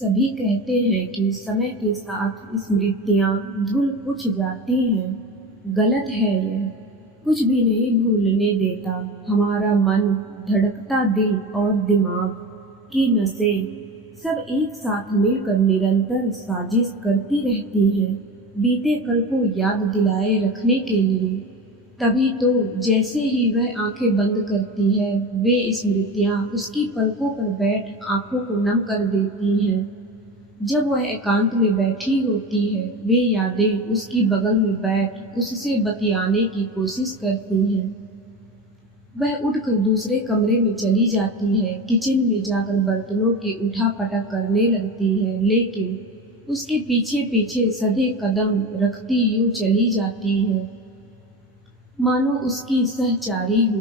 सभी कहते हैं कि समय के साथ स्मृतियाँ धुल कुछ जाती हैं। गलत है यह। कुछ भी नहीं भूलने देता हमारा मन, धड़कता दिल और दिमाग की नसें सब एक साथ मिलकर निरंतर साजिश करती रहती हैं बीते कल को याद दिलाए रखने के लिए। तभी तो जैसे ही वह आंखें बंद करती है, वे स्मृतियाँ उसकी पलकों पर बैठ आंखों को नम कर देती हैं। जब वह एकांत में बैठी होती है, वे यादें उसकी बगल में बैठ उससे बतियाने की कोशिश करती हैं। वह उठकर दूसरे कमरे में चली जाती है, किचन में जाकर बर्तनों की उठापटक करने लगती है, लेकिन उसके पीछे पीछे सधे कदम रखती यूं चली जाती है मानो उसकी सहचारी हो।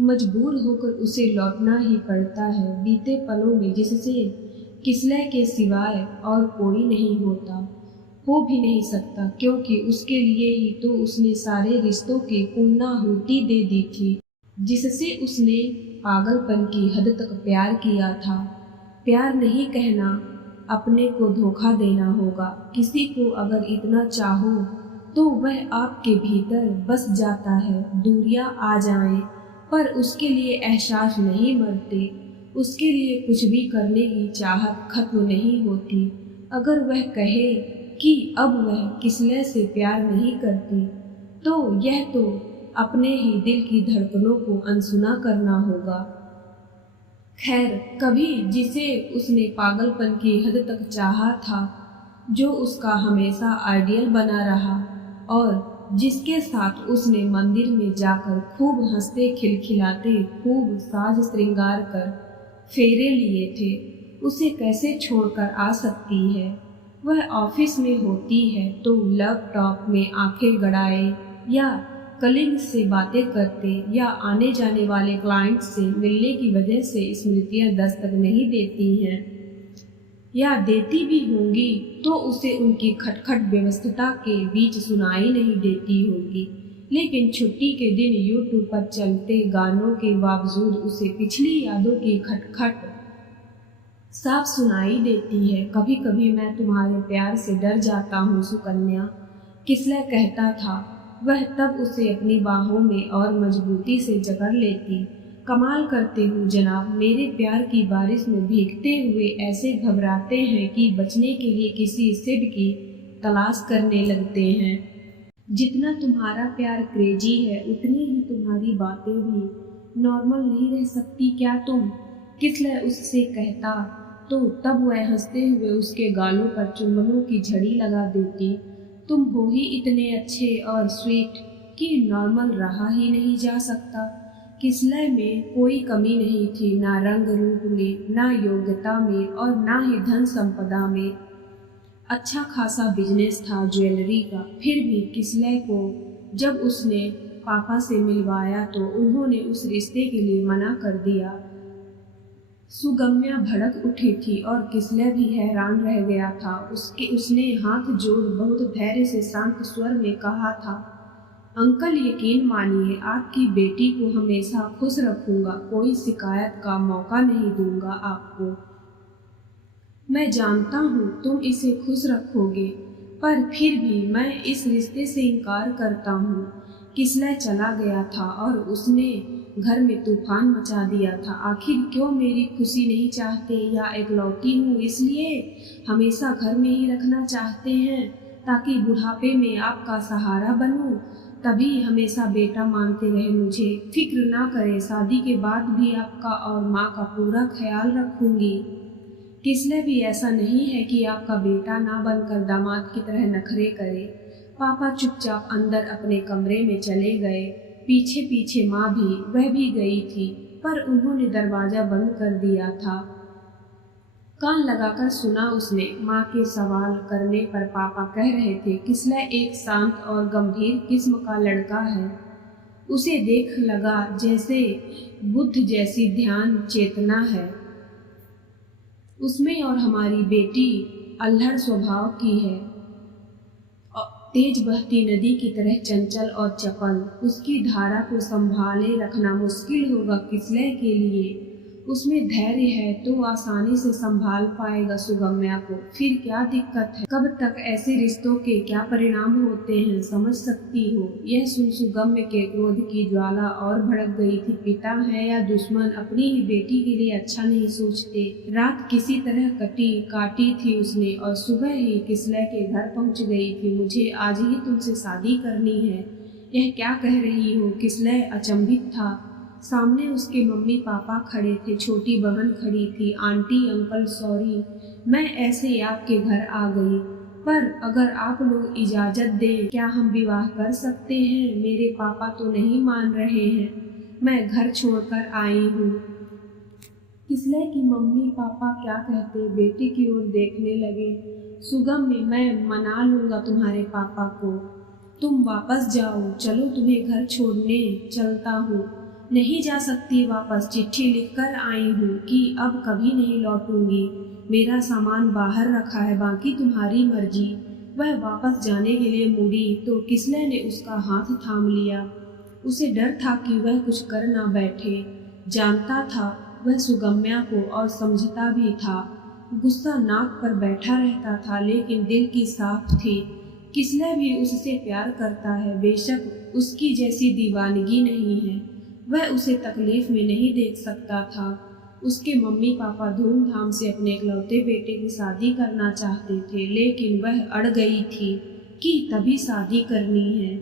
मजबूर होकर उसे लौटना ही पड़ता है बीते पलों में, जिससे किसलय के सिवाय और कोई नहीं होता, हो भी नहीं सकता, क्योंकि उसके लिए ही तो उसने सारे रिश्तों की पूर्णाहुति दे दी थी, जिससे उसने पागलपन की हद तक प्यार किया था। प्यार नहीं कहना, अपने को धोखा देना होगा। किसी को अगर इतना चाहो तो वह आपके भीतर बस जाता है। दूरियां आ जाएं, पर उसके लिए एहसास नहीं मरते, उसके लिए कुछ भी करने की चाहत खत्म नहीं होती। अगर वह कहे कि अब वह किसलय से प्यार नहीं करती, तो यह तो अपने ही दिल की धड़कनों को अनसुना करना होगा। खैर, कभी जिसे उसने पागलपन की हद तक चाहा था, जो उसका हमेशा आइडियल बना रहा और जिसके साथ उसने मंदिर में जाकर खूब हंसते खिलखिलाते, खूब साज श्रृंगार कर फेरे लिए थे, उसे कैसे छोड़कर आ सकती है। वह ऑफिस में होती है तो लैपटॉप में आंखें गड़ाए या कलीग से बातें करते या आने जाने वाले क्लाइंट से मिलने की वजह से स्मृतियां दस्तक नहीं देती हैं, या देती भी होंगी तो उसे उनकी खटखट व्यवस्था के बीच सुनाई नहीं देती होगी। लेकिन छुट्टी के दिन यूट्यूब पर चलते गानों के बावजूद उसे पिछली यादों की खटखट साफ सुनाई देती है। कभी कभी मैं तुम्हारे प्यार से डर जाता हूँ सुकन्या, किसलय कहता था। वह तब उसे अपनी बाहों में और मजबूती से जकड़ लेती। कमाल करते हो जनाब, मेरे प्यार की बारिश में भीगते हुए ऐसे घबराते हैं कि बचने के लिए किसी सिड की तलाश करने लगते हैं। जितना तुम्हारा प्यार क्रेजी है, उतनी ही तुम्हारी बातें भी नॉर्मल नहीं रह सकती क्या तुम? किसलय उससे कहता तो तब वह हंसते हुए उसके गालों पर चुंबनों की झड़ी लगा देती। तुम हो ही इतने अच्छे और स्वीट कि नॉर्मल रहा ही नहीं जा सकता। किसलय में कोई कमी नहीं थी, ना रंग रूप में, ना योग्यता में और ना ही धन संपदा में। अच्छा खासा बिजनेस था ज्वेलरी का। फिर भी किसलय को जब उसने पापा से मिलवाया तो उन्होंने उस रिश्ते के लिए मना कर दिया। सुगम्या भड़क उठी थी और किसलय भी हैरान रह गया था। उसने हाथ जोड़ बहुत धैर्य से शांत स्वर में कहा था, अंकल यकीन मानिए, आपकी बेटी को हमेशा खुश रखूंगा, कोई शिकायत का मौका नहीं दूंगा आपको। मैं जानता हूँ तुम इसे खुश रखोगे, पर फिर भी मैं इस रिश्ते से इनकार करता हूँ। किसलय चला गया था और उसने घर में तूफान मचा दिया था। आखिर क्यों मेरी खुशी नहीं चाहते, या इकलौती हूँ इसलिए हमेशा घर में ही रखना चाहते हैं ताकि बुढ़ापे में आपका सहारा बनूं, तभी हमेशा बेटा मानते रहे मुझे। फिक्र ना करें, शादी के बाद भी आपका और माँ का पूरा ख्याल रखूंगी। किसलय भी ऐसा नहीं है कि आपका बेटा ना बनकर दामाद की तरह नखरे करे। पापा चुपचाप अंदर अपने कमरे में चले गए। पीछे पीछे माँ भी, वह भी गई थी, पर उन्होंने दरवाजा बंद कर दिया था। कान लगाकर सुना उसने। माँ के सवाल करने पर पापा कह रहे थे, किसलय एक शांत और गंभीर किस्म का लड़का है। उसे देख लगा जैसे बुद्ध जैसी ध्यान चेतना है उसमें, और हमारी बेटी अल्हड़ स्वभाव की है, तेज बहती नदी की तरह चंचल और चपल। उसकी धारा को संभाले रखना मुश्किल होगा किसलय के लिए। उसमें धैर्य है तो आसानी से संभाल पाएगा सुगम्या को। फिर क्या दिक्कत है? कब तक ऐसे रिश्तों के क्या परिणाम होते हैं समझ सकती हो। यह सुन सुगम्य के क्रोध की ज्वाला और भड़क गई थी। पिता है या दुश्मन, अपनी ही बेटी के लिए अच्छा नहीं सोचते। रात किसी तरह काटी थी उसने और सुबह ही किसलय के घर पहुंच गई थी। मुझे आज ही तुमसे शादी करनी है। यह क्या कह रही हो? किसलय अचंभित था। सामने उसके मम्मी पापा खड़े थे, छोटी बहन खड़ी थी। आंटी अंकल सॉरी, मैं ऐसे ही आपके घर आ गई, पर अगर आप लोग इजाज़त दें क्या हम विवाह कर सकते हैं? मेरे पापा तो नहीं मान रहे हैं, मैं घर छोड़कर आई हूँ। किसलय की मम्मी पापा क्या कहते बेटे की ओर देखने लगे। सुगम्य, मैं मना लूँगा तुम्हारे पापा को, तुम वापस जाओ। चलो तुम्हें घर छोड़ने चलता हूँ। नहीं जा सकती वापस, चिट्ठी लिखकर आई हूँ कि अब कभी नहीं लौटूंगी। मेरा सामान बाहर रखा है, बाकी तुम्हारी मर्जी। वह वापस जाने के लिए मुड़ी तो किसलय ने उसका हाथ थाम लिया। उसे डर था कि वह कुछ कर ना बैठे। जानता था वह सुगम्या को और समझता भी था। गुस्सा नाक पर बैठा रहता था, लेकिन दिल की साफ थी। किसलय भी उससे प्यार करता है, बेशक उसकी जैसी दीवानगी नहीं है। वह उसे तकलीफ में नहीं देख सकता था। उसके मम्मी पापा धूमधाम से अपने इकलौते बेटे की शादी करना चाहते थे, लेकिन वह अड़ गई थी कि तभी शादी करनी है।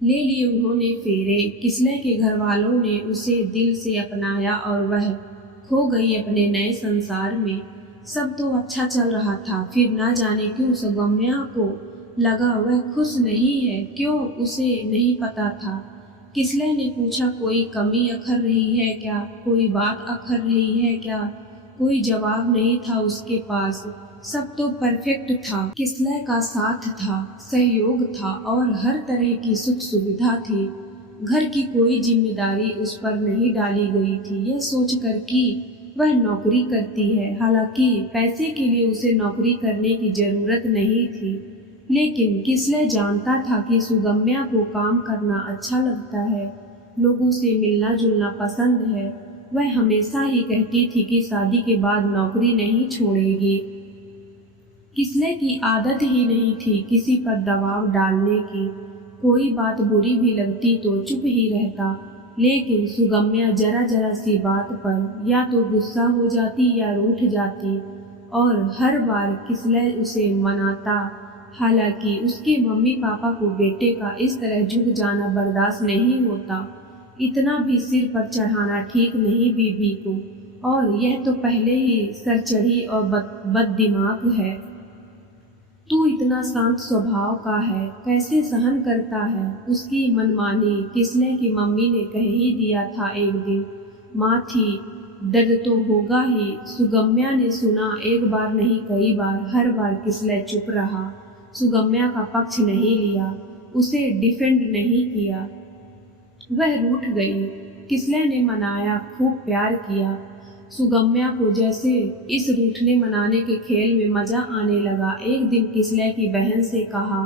ले लिए उन्होंने फेरे। किसलय के घर वालों ने उसे दिल से अपनाया और वह खो गई अपने नए संसार में। सब तो अच्छा चल रहा था, फिर ना जाने क्यों सुगम्या को लगा वह खुश नहीं है। क्यों, उसे नहीं पता था। किसलय ने पूछा, कोई कमी अखर रही है क्या? कोई बात अखर रही है क्या? कोई जवाब नहीं था उसके पास। सब तो परफेक्ट था। किसलय का साथ था, सहयोग था और हर तरह की सुख सुविधा थी। घर की कोई जिम्मेदारी उस पर नहीं डाली गई थी। यह सोचकर कि वह नौकरी करती है, हालांकि पैसे के लिए उसे नौकरी करने की जरूरत नहीं थी, लेकिन किसलय जानता था कि सुगम्या को काम करना अच्छा लगता है, लोगों से मिलना जुलना पसंद है। वह हमेशा ही कहती थी कि शादी के बाद नौकरी नहीं छोड़ेगी। किसलय की आदत ही नहीं थी किसी पर दबाव डालने की। कोई बात बुरी भी लगती तो चुप ही रहता, लेकिन सुगम्या जरा जरा सी बात पर या तो गुस्सा हो जाती या रूठ जाती, और हर बार किसलय उसे मनाता। हालांकि उसके मम्मी पापा को बेटे का इस तरह झुक जाना बर्दाश्त नहीं होता। इतना भी सिर पर चढ़ाना ठीक नहीं बीबी को, और यह तो पहले ही सरचढ़ी और बददिमाग है। तू इतना शांत स्वभाव का है, कैसे सहन करता है उसकी मनमानी? किसलय की मम्मी ने कह ही दिया था एक दिन। माँ थी, दर्द तो होगा ही। सुगम्या ने सुना, एक बार नहीं कई बार। हर बार किसलय चुप रहा, सुगम्या का पक्ष नहीं लिया, उसे डिफेंड नहीं किया। वह रूठ गई। किसलय ने मनाया, खूब प्यार किया। सुगम्या को जैसे इस रूठने मनाने के खेल में मजा आने लगा। एक दिन किसलय की बहन से कहा,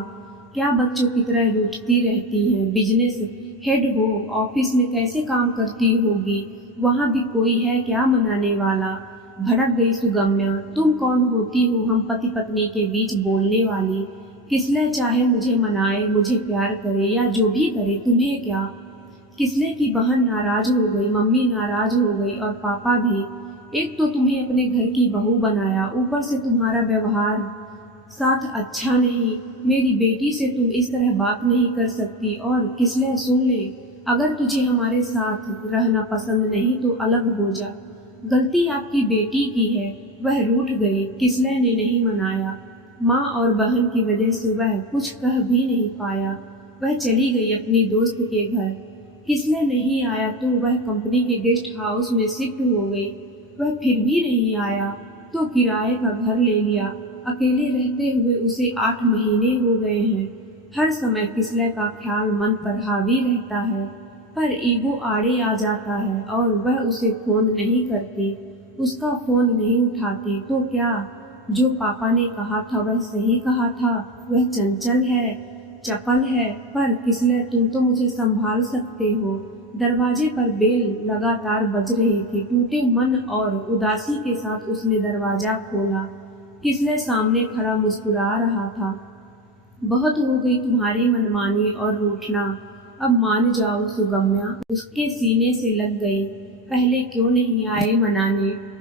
क्या बच्चों की तरह रूठती रहती हैं? बिजनेस हेड हो, ऑफिस में कैसे काम करती होगी? वहाँ भी कोई है क्या मनाने वाला? भड़क गई सुगम्या, तुम कौन होती हो हम पति पत्नी के बीच बोलने वाली? किसलय चाहे मुझे मनाए, मुझे प्यार करे या जो भी करे, तुम्हें क्या? किसलय की बहन नाराज हो गई, मम्मी नाराज हो गई और पापा भी। एक तो तुम्हें अपने घर की बहू बनाया, ऊपर से तुम्हारा व्यवहार साथ अच्छा नहीं। मेरी बेटी से तुम इस तरह बात नहीं कर सकती। और किसलय सुन ले, अगर तुझे हमारे साथ रहना पसंद नहीं तो अलग हो जा। गलती आपकी बेटी की है। वह रूठ गई। किसलय ने नहीं मनाया। माँ और बहन की वजह से वह कुछ कह भी नहीं पाया। वह चली गई अपनी दोस्त के घर। किसलय नहीं आया तो वह कंपनी के गेस्ट हाउस में शिफ्ट हो गई। वह फिर भी नहीं आया तो किराए का घर ले लिया। अकेले रहते हुए उसे 8 महीने हो गए हैं। हर समय किसलय का ख्याल मन पर हावी रहता है, पर ईगो आड़े आ जाता है और वह उसे फोन नहीं करती, उसका फोन नहीं उठाती। तो क्या जो पापा ने कहा था वह सही कहा था? वह चंचल है, चपल है, पर किसलय तुम तो मुझे संभाल सकते हो। दरवाजे पर बेल लगातार बज रही थी। टूटे मन और उदासी के साथ उसने दरवाजा खोला। किसने सामने खड़ा मुस्कुरा रहा था। बहुत हो गई तुम्हारी मनमानी और रूठना, अब मान जाओ सुगम्या। उसके सीने से लग गई। पहले क्यों नहीं आए मनाने?